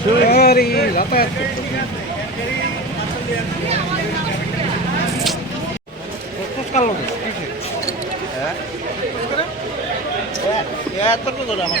Hari, dapat. Terus kalau gitu, ya. Ya, terus udah mau.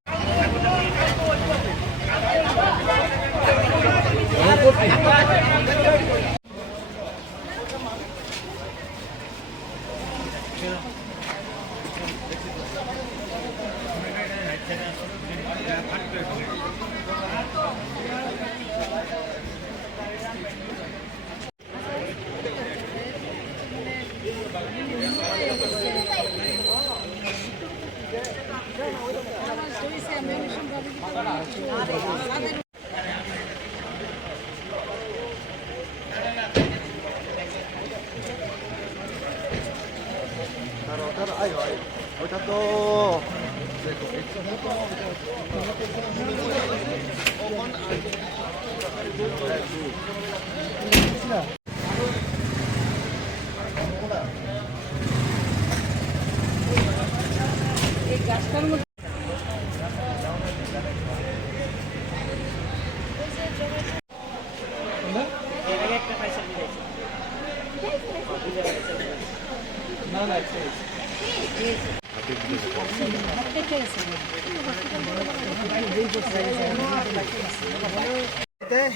Oh,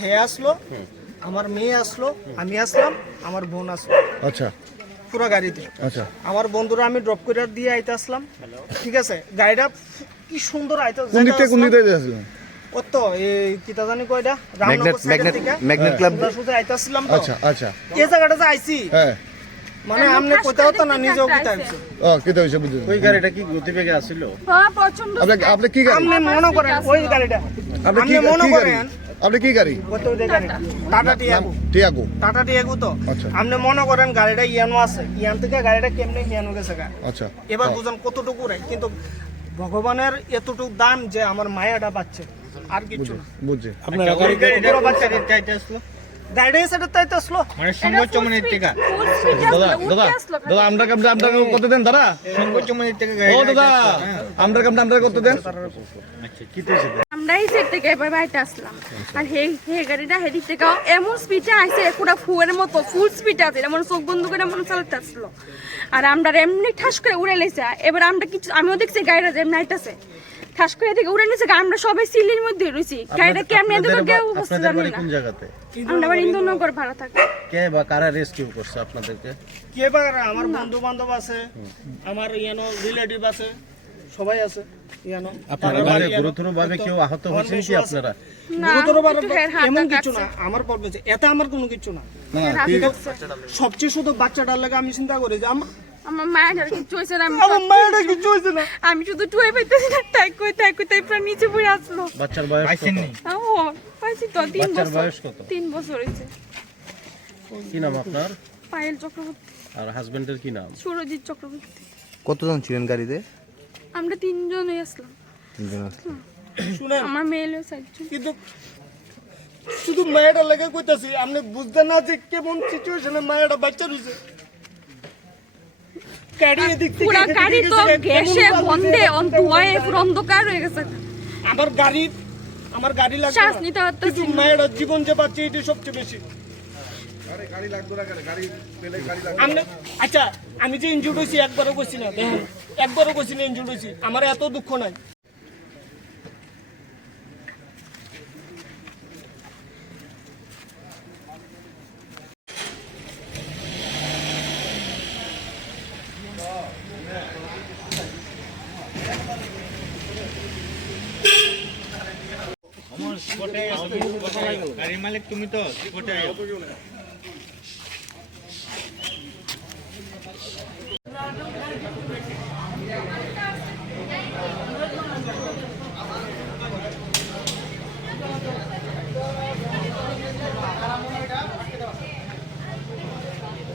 হে আসলো আমার মেয়ে আসলো আমি আসলাম আমার বোন আসলো। আচ্ছা। পুরো গাড়িতে। আচ্ছা। আমার বন্ধুরা আমি ড্রপ করে দিয়ে আইতে আসলাম। ঠিক আছে? গাড়িটা কি সুন্দর আইতে কোন দিক থেকে কোন দিক থেকে যাচ্ছিলেন ও এই কিতা জানি কয়টা ম্যাগনেট ম্যাগনেট ম্যাগনেট ক্লাব আমরা আইতে আসলাম আচ্ছা আচ্ছা। এই জায়গাটা যে আইছি। হ্যাঁ। মানে আমনে তো না ও বুঝতে ওই গাড়িটা কি গতিবেগে হ্যাঁ প্রচণ্ড আপনি আপনি কি গাড়ি? আপনি মনে করেন ওই গাড়িটা। আপনি কি মনে করেন আপনি কি গাড়ি? কত গাড়ি? Tata. Tiago. Tiago. Tata Tiago তো? আচ্ছা। আপনি মনে করেন গাড়িটা ইয়ানো আছে। ইয়ান থেকে গাড়িটা কেমনে ইয়ানো গেছে আচ্ছা। এবার বুঝুন কতটুকু রে। কিন্তু ভগবানের এতটুকু দাম যে আমার মায়াটা পাচ্ছে আর কিছু না। বুঝছি। আপনার গাড়ি গাড়ি বাচ্চা। চাইতে আসলো। গাড়ি এসে তাই তো আসলো মানে সঙ্গোচ্চ মনির থেকে। দাদা দাদা দাদা আমরা কামটা আমরা কত দেন দাদা। সঙ্গোচ্চ মনির থেকে ও দাদা আমরা কামটা আমরা কত দেন। আচ্ছা কি তেছে সেট থেকে এবার বাড়িতে আসলাম। আর হে হে গাড়িটা থেকে এমন স্পিডে আইছে পুরো ফুয়ের মতো ফুল স্পিডে আছে। এমন চোখ বন্ধ করে মনে চালাতে আসলো। আর আমরা এমনি ঠাস করে উড়ে লেছে এবার আমরা কিছু আমিও দেখছি গাড়িটা যেমন আইতাছে। ঠাস করে উড়ে নিছে আমরা সবাই সিলির মধ্যে রয়েছি। গাড়িটা কেমনে এদিকে কেউ বুঝতে আপনাদের জানি না। কোন জায়গাতে? আমরা আবার ইন্দুনগর ভাড়া থাকি। কে বা কারা রেস্কিউ করছে আপনাদেরকে? কে বা আমার বন্ধু বান্ধব আছে আমার ইয়ানো রিলেটিভ আছে সবাই আছে ইয়ানো। আপনারা বাড়ি কেউ আহত কি আপনারা? এমন কিছু না আমার প্রবলেম এটা আমার কোনো কিছু না। সবচেয়ে শুধু বাচ্চাটার লাগে আমি চিন্তা করি যে আমার আমার মায়ের কিছু হয়েছে না আমি আমার মায়েরা কিছু হয়েছে না। আমি শুধু টুয়ে পাইতেছি না তাই কই তাই কই তাই প্রায় নিচে পড়ে আসলো। বাচ্চার বয়স কত? ও পাইছি তো তিন বছর। বয়স কত? তিন বছর হয়েছে। কি নাম আপনার? পায়েল চক্রবর্তী। আর হাজবেন্ডের কি নাম? সুরজিৎ চক্রবর্তী। কতজন ছিলেন গাড়িতে? আমরা তিনজনই আসলাম। তিনজন আসলেন। শুনেন আমার মেয়ে চারজন কিন্তু শুধু মায়েরা লেগে কইতাছি আপনি বুঝতে না যে কেমন সিচুয়েশনে মায়েরা বাচ্চা রয়েছে। পুরা গাড়ি তো গ্যাসে কেমন ধোঁয়ায় পুরো অন্ধকার হয়ে গেছে। আমার গাড়ি আমার গাড়ি লাগবে শ্বাস নিতে পারতেছি কিন্তু জীবন যে পাচ্ছে এটা সবচেয়ে বেশি। আচ্ছা আমি যে ইনজুর্ড হয়েছি একবারও করছি না দেখেন একবারও করছি না ইনজুর্ড হয়েছি। আমার এত দুঃখ নাই। গাড়ির মালিক তুমি তো